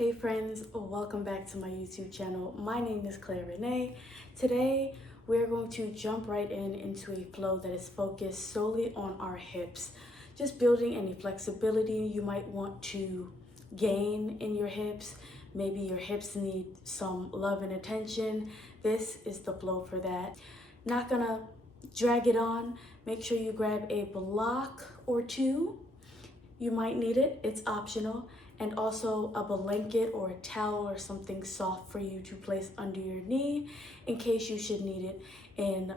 Hey friends, welcome back to my YouTube channel. My name is Reneé. Today we're going to jump right into a flow that is focused solely on our hips. Just building any flexibility you might want to gain in your hips. Maybe your hips need some love and attention. This is the flow for that. Not gonna drag it on. Make sure you grab a block or two. You might need it, it's optional, and also a blanket or a towel or something soft for you to place under your knee in case you should need it in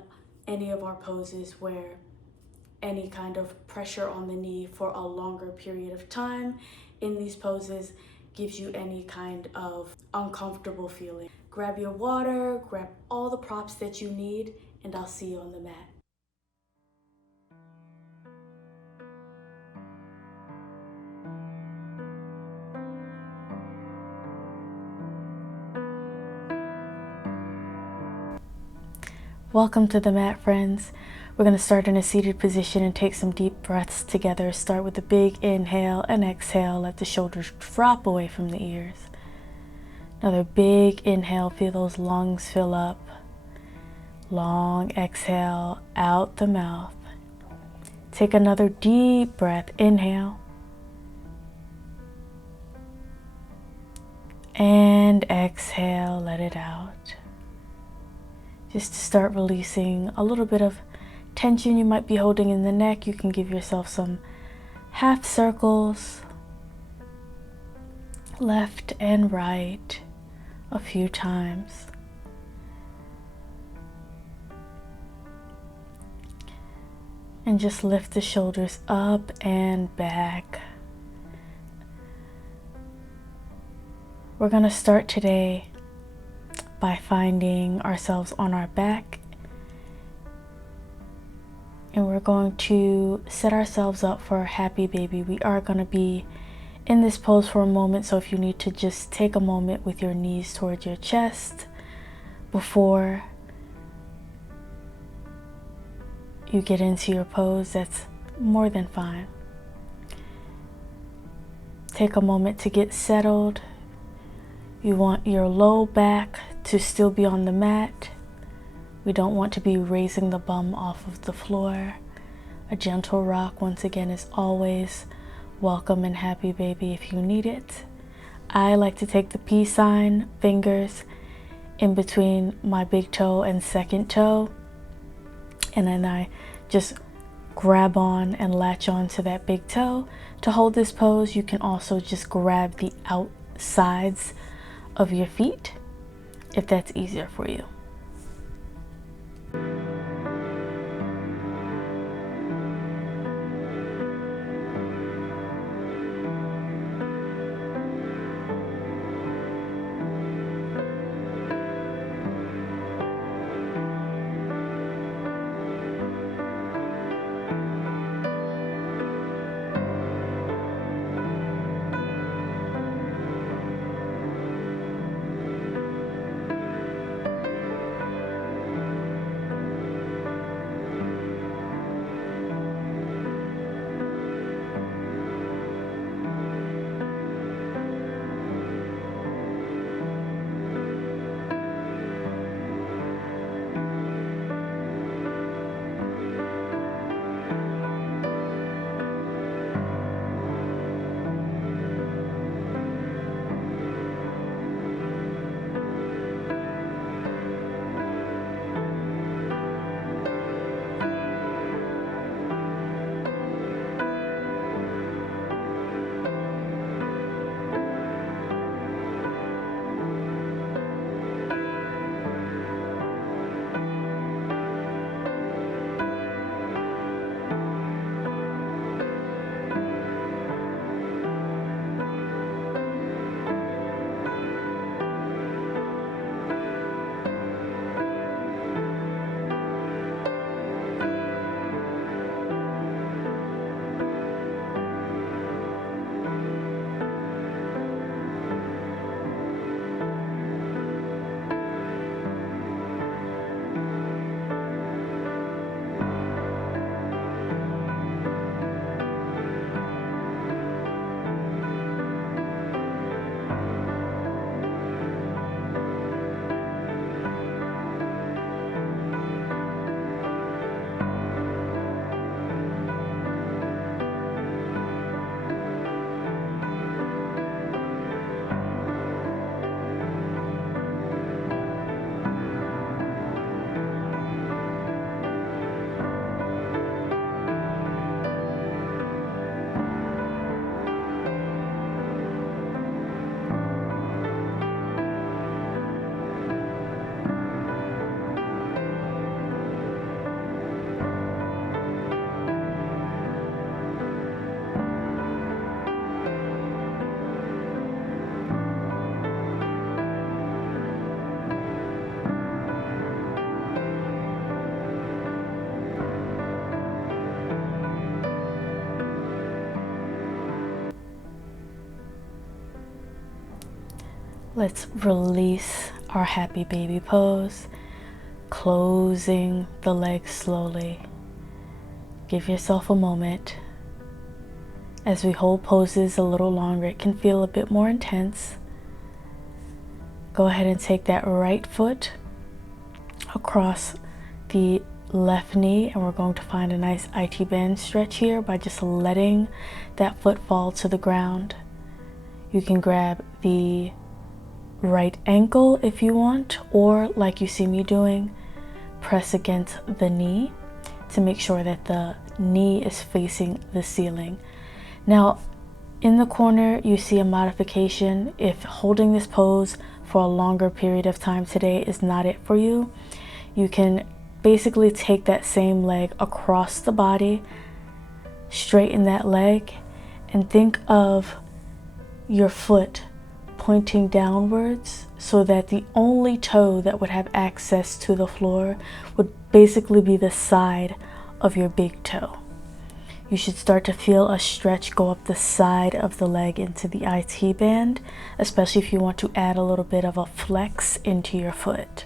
any of our poses where any kind of pressure on the knee for a longer period of time in these poses gives you any kind of uncomfortable feeling. Grab your water, grab all the props that you need, and I'll see you on the mat. Welcome to the mat, friends. We're going to start in a seated position and take some deep breaths together. Start with a big inhale and exhale. Let the shoulders drop away from the ears. Another big inhale. Feel those lungs fill up. Long exhale out the mouth. Take another deep breath. Inhale. And exhale. Let it out. Just to start releasing a little bit of tension you might be holding in the neck. You can give yourself some half circles, left and right, a few times. And just lift the shoulders up and back. We're going to start today by finding ourselves on our back, and we're going to set ourselves up for a happy baby. We are going to be in this pose for a moment, so if you need to just take a moment with your knees towards your chest before you get into your pose, that's more than fine. Take a moment to get settled. You want your low back to still be on the mat. We don't want to be raising the bum off of the floor. A gentle rock, once again, is always welcome and happy, baby, if you need it. I like to take the peace sign fingers in between my big toe and second toe, and then I just grab on and latch on to that big toe. To hold this pose, you can also just grab the outsides of your feet if that's easier for you. Let's release our happy baby pose, closing the legs slowly. Give yourself a moment. As we hold poses a little longer, it can feel a bit more intense. Go ahead and take that right foot across the left knee, and we're going to find a nice IT band stretch here by just letting that foot fall to the ground. You can grab the right ankle if you want, or like you see me doing, press against the knee to make sure that the knee is facing the ceiling. Now, in the corner, you see a modification. If holding this pose for a longer period of time today is not it for you, you can basically take that same leg across the body, straighten that leg, and think of your foot pointing downwards so that the only toe that would have access to the floor would basically be the side of your big toe. You should start to feel a stretch go up the side of the leg into the IT band, especially if you want to add a little bit of a flex into your foot.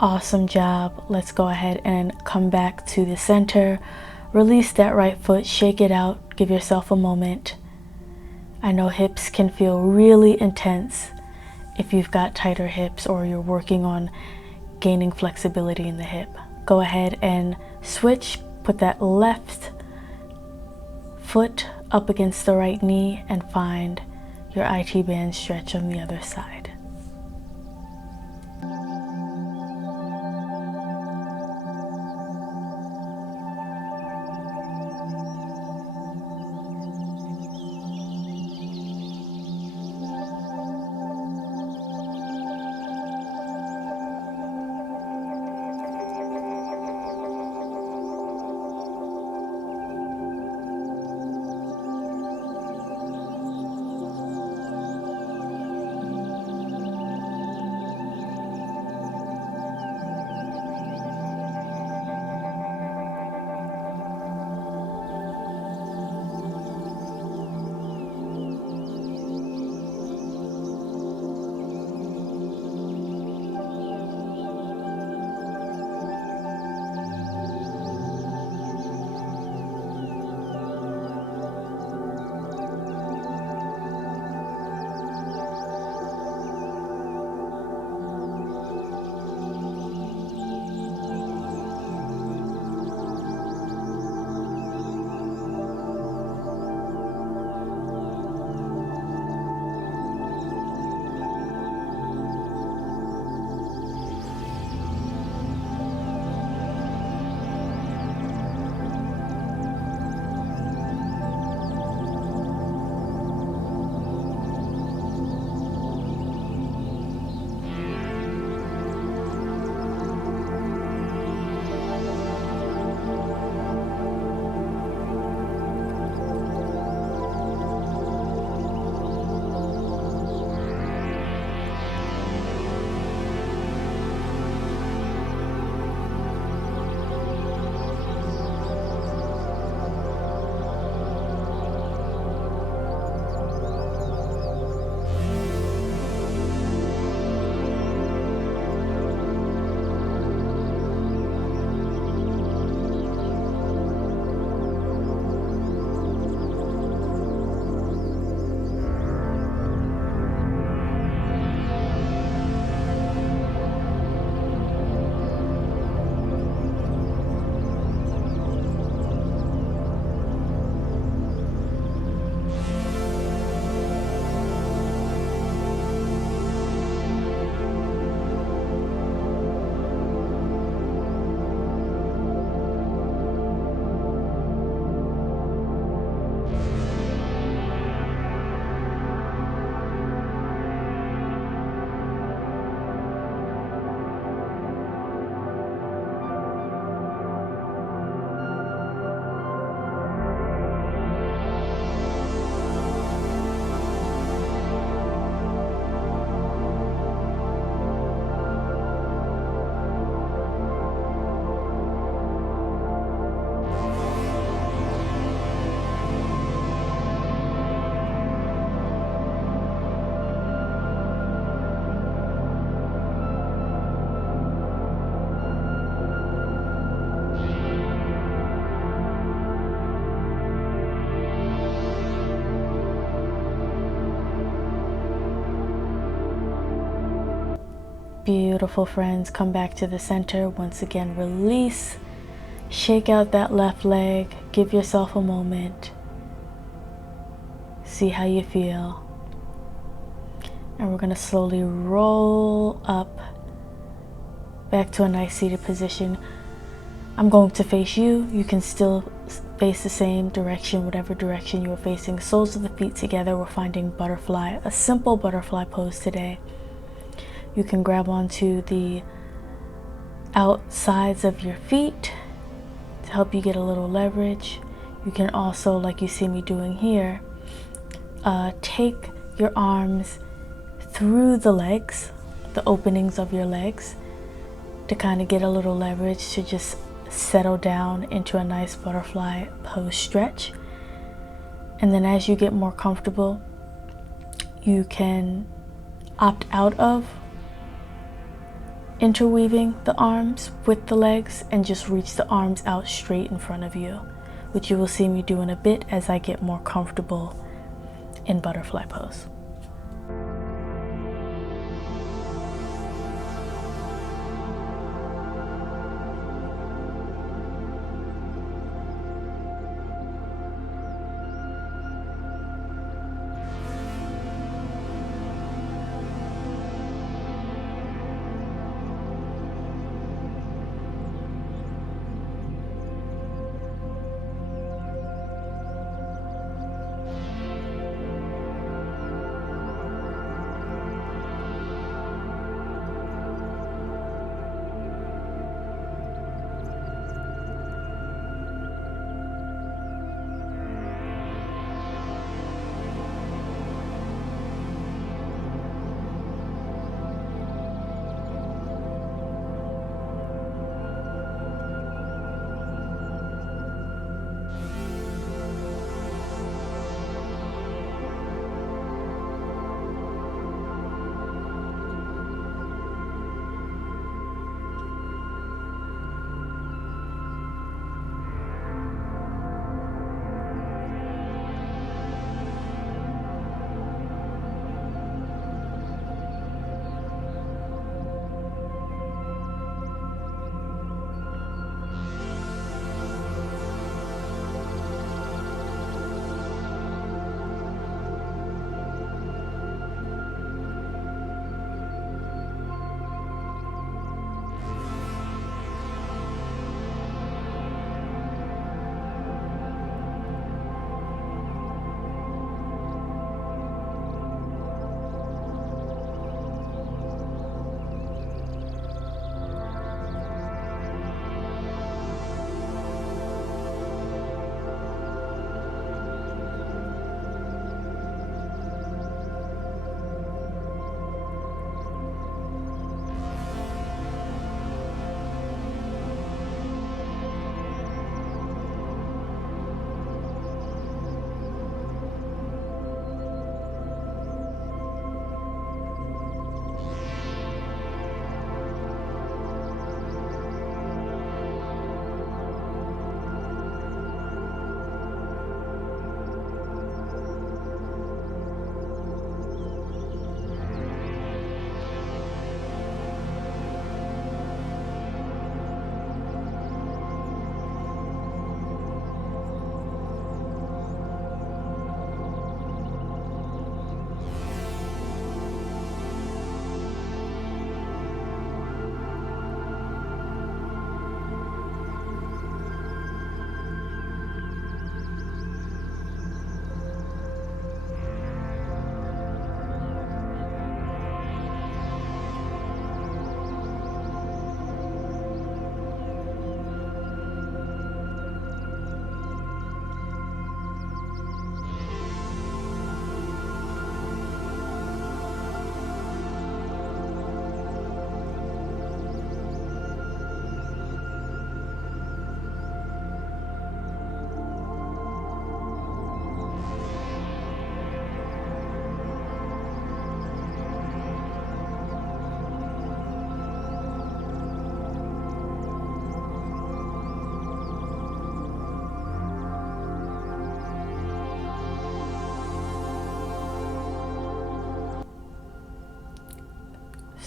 Awesome job. Let's go ahead and come back to the center. Release that right foot, shake it out, give yourself a moment. I know hips can feel really intense if you've got tighter hips or you're working on gaining flexibility in the hip. Go ahead and switch, put that left foot up against the right knee and find your IT band stretch on the other side. Beautiful, friends. Come back to the center. Once again, release. Shake out that left leg. Give yourself a moment. See how you feel. And we're going to slowly roll up back to a nice seated position. I'm going to face you. You can still face the same direction, whatever direction you are facing. Soles of the feet together. We're finding butterfly, a simple butterfly pose today. You can grab onto the outsides of your feet to help you get a little leverage. You can also, like you see me doing here, take your arms through the legs, the openings of your legs, to kind of get a little leverage, to just settle down into a nice butterfly pose stretch. And then as you get more comfortable, you can opt out of interweaving the arms with the legs and just reach the arms out straight in front of you, which you will see me do in a bit as I get more comfortable in butterfly pose.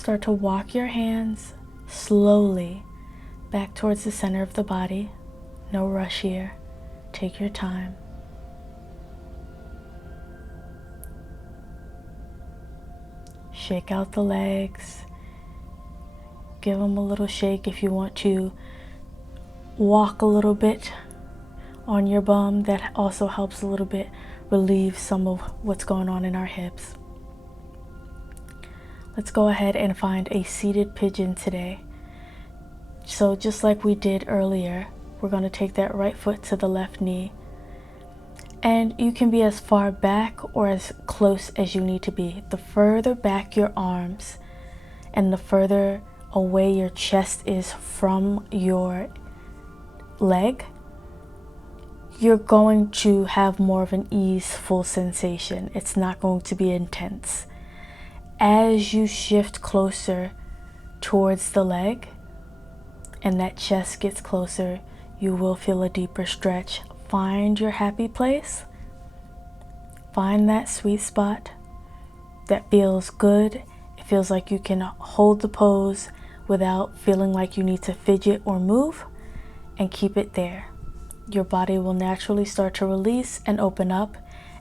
Start to walk your hands slowly back towards the center of the body. No rush here. Take your time. Shake out the legs. Give them a little shake if you want to walk a little bit on your bum. That also helps a little bit relieve some of what's going on in our hips. Let's go ahead and find a seated pigeon today. So just like we did earlier, we're going to take that right foot to the left knee. And you can be as far back or as close as you need to be. The further back your arms and the further away your chest is from your leg, you're going to have more of an easeful sensation. It's not going to be intense. As you shift closer towards the leg and that chest gets closer, you will feel a deeper stretch. Find your happy place. Find that sweet spot that feels good. It feels like you can hold the pose without feeling like you need to fidget or move, and keep it there. Your body will naturally start to release and open up,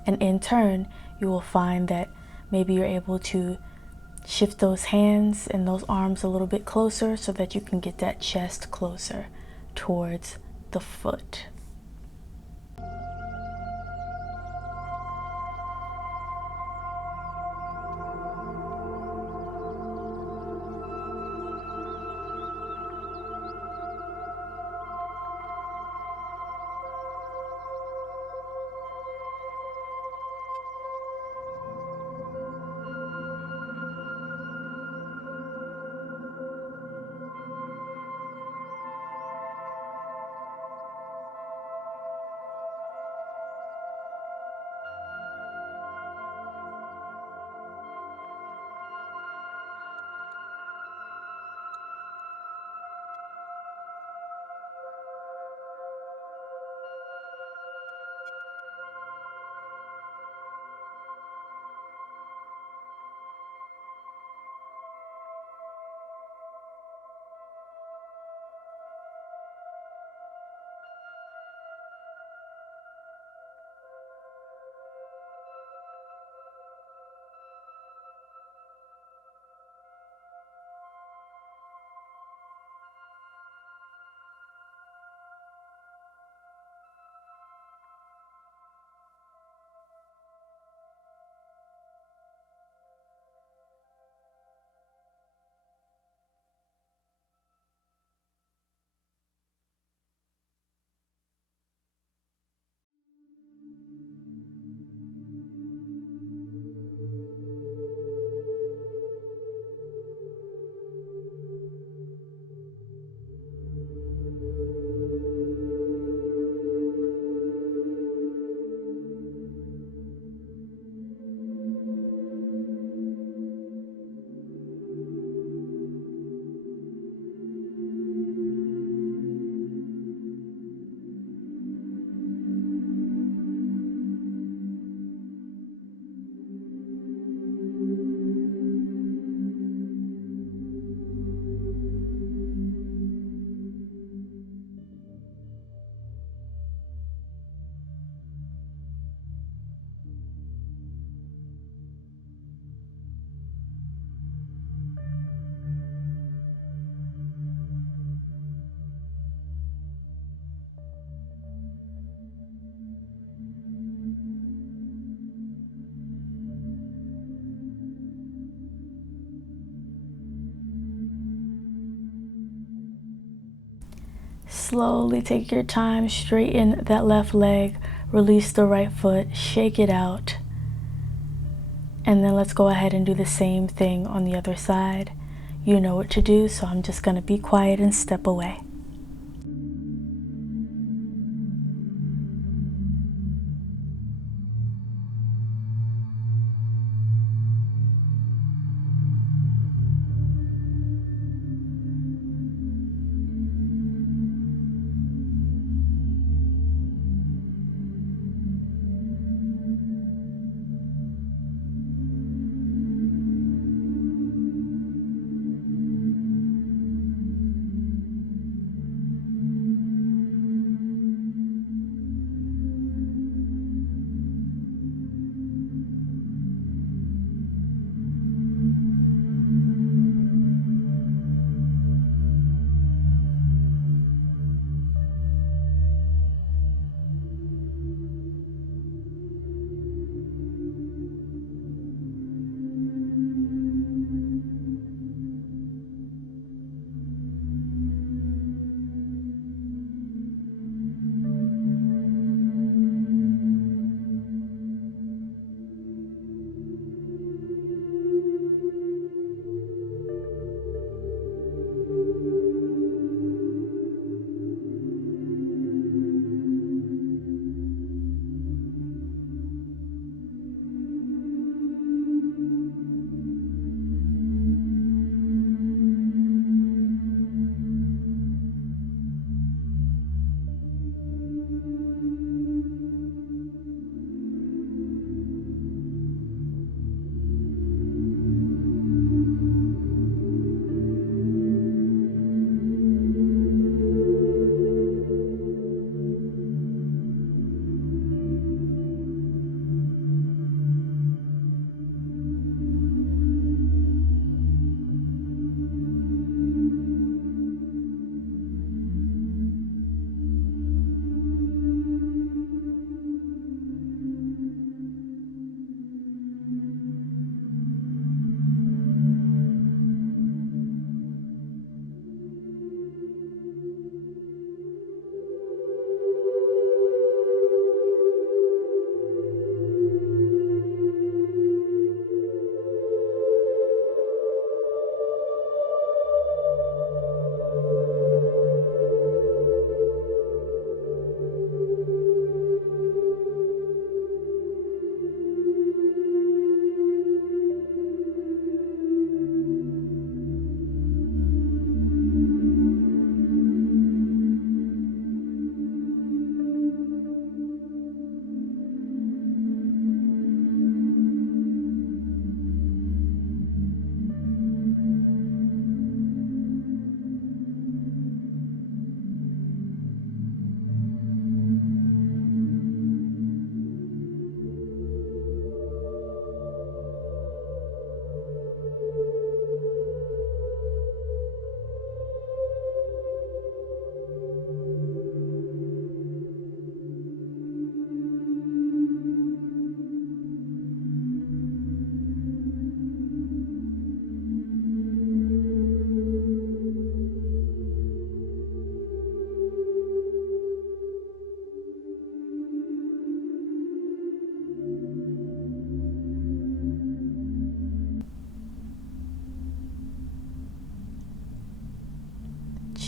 and in turn, you will find that maybe you're able to shift those hands and those arms a little bit closer so that you can get that chest closer towards the foot. Slowly take your time, straighten that left leg, release the right foot, shake it out. And then let's go ahead and do the same thing on the other side. You know what to do, so I'm just going to be quiet and step away.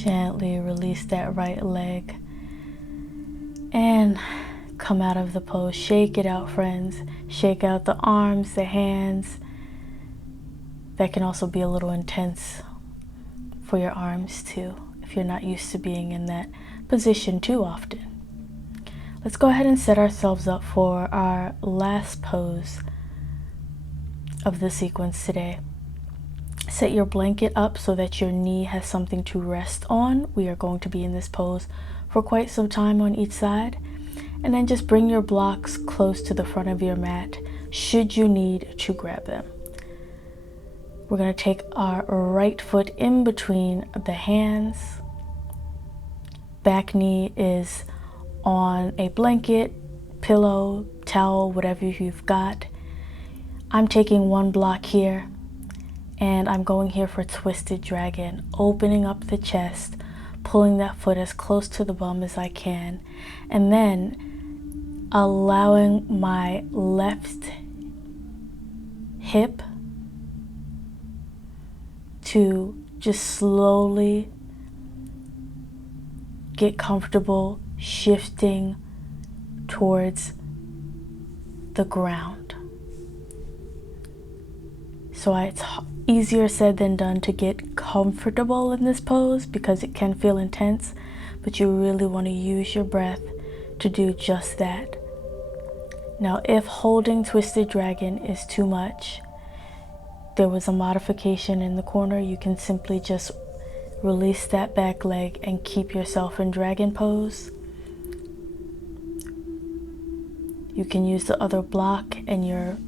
Gently release that right leg and come out of the pose. Shake it out, friends. Shake out the arms, the hands. That can also be a little intense for your arms too, if you're not used to being in that position too often. Let's go ahead and set ourselves up for our last pose of the sequence today. Set your blanket up so that your knee has something to rest on. We are going to be in this pose for quite some time on each side. And then just bring your blocks close to the front of your mat should you need to grab them. We're going to take our right foot in between the hands. Back knee is on a blanket, pillow, towel, whatever you've got. I'm taking one block here, and I'm going here for Twisted Dragon, opening up the chest, pulling that foot as close to the bum as I can, and then allowing my left hip to just slowly get comfortable shifting towards the ground. So it's easier said than done to get comfortable in this pose because it can feel intense, but you really want to use your breath to do just that. Now, if holding Twisted Dragon is too much, there was a modification in the corner. You can simply just release that back leg and keep yourself in dragon pose. You can use the other block and your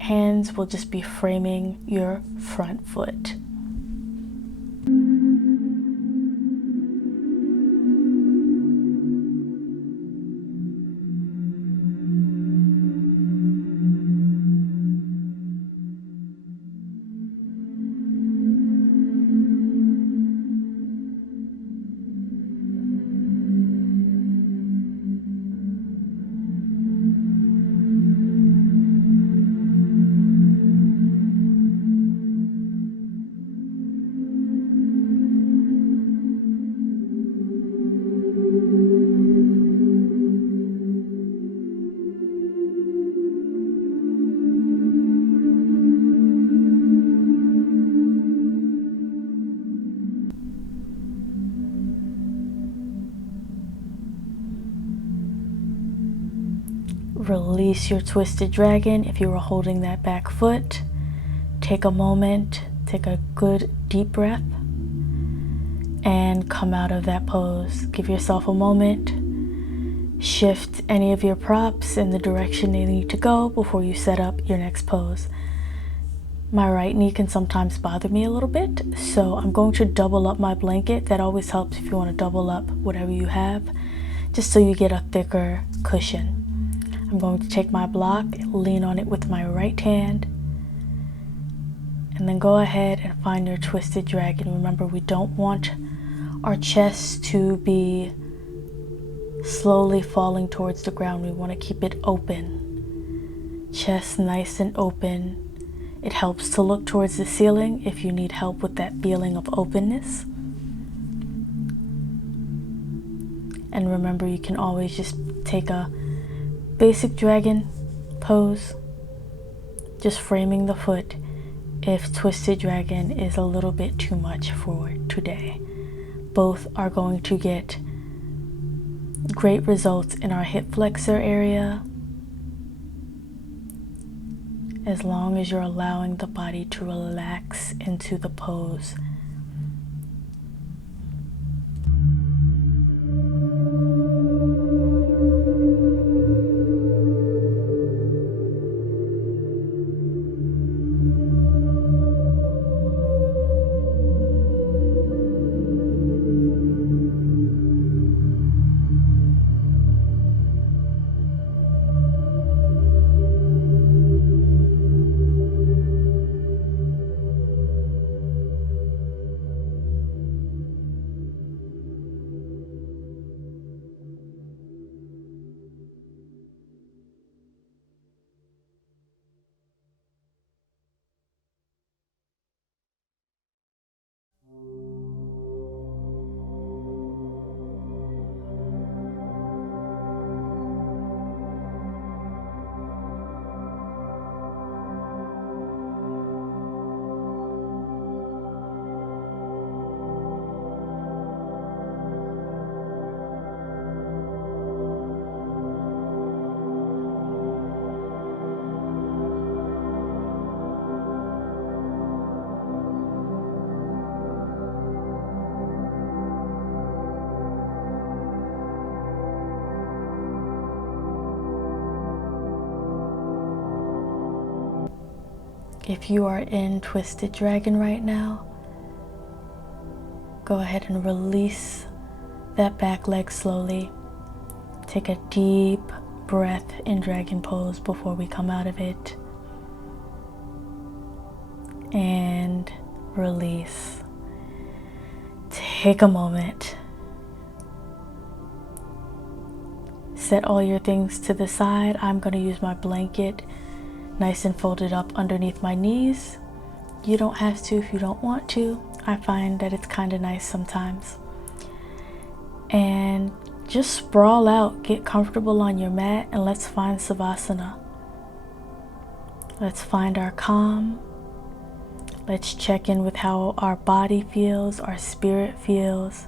hands will just be framing your front foot. Release your Twisted Dragon if you were holding that back foot. Take a moment, take a good deep breath, and come out of that pose. Give yourself a moment. Shift any of your props in the direction they need to go before you set up your next pose. My right knee can sometimes bother me a little bit, so I'm going to double up my blanket. That always helps if you want to double up whatever you have, just so you get a thicker cushion. I'm going to take my block, lean on it with my right hand, and then go ahead and find your Twisted Dragon. Remember, we don't want our chest to be slowly falling towards the ground. We want to keep it open. Chest nice and open. It helps to look towards the ceiling if you need help with that feeling of openness. And remember, you can always just take a basic dragon pose, just framing the foot if Twisted Dragon is a little bit too much for today. Both are going to get great results in our hip flexor area, as long as you're allowing the body to relax into the pose. If you are in Twisted Dragon right now, go ahead and release that back leg slowly. Take a deep breath in Dragon Pose before we come out of it. And release. Take a moment. Set all your things to the side. I'm going to use my blanket nice and folded up underneath my knees. You don't have to if you don't want to. I find that it's kind of nice sometimes. And just sprawl out, get comfortable on your mat, and let's find Savasana. Let's find our calm. Let's check in with how our body feels, our spirit feels.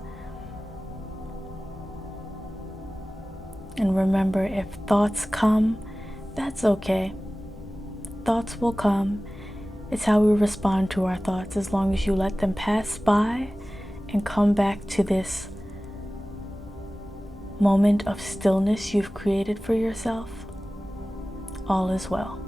And remember, if thoughts come, that's okay. Thoughts will come. It's how we respond to our thoughts. As long as you let them pass by and come back to this moment of stillness you've created for yourself, all is well.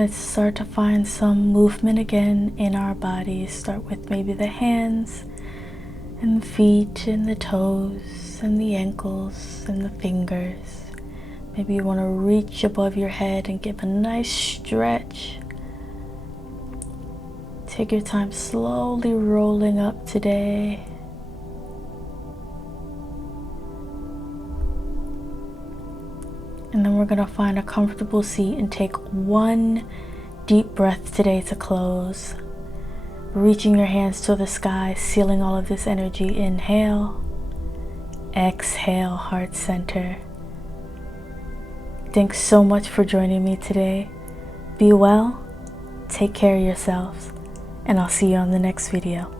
Let's start to find some movement again in our bodies. Start with maybe the hands and the feet and the toes and the ankles and the fingers. Maybe you want to reach above your head and give a nice stretch. Take your time slowly rolling up today. And then we're going to find a comfortable seat and take one deep breath today to close. reaching your hands to the sky, sealing all of this energy. Inhale, exhale, heart center. Thanks so much for joining me today. Be well, take care of yourselves, and I'll see you on the next video.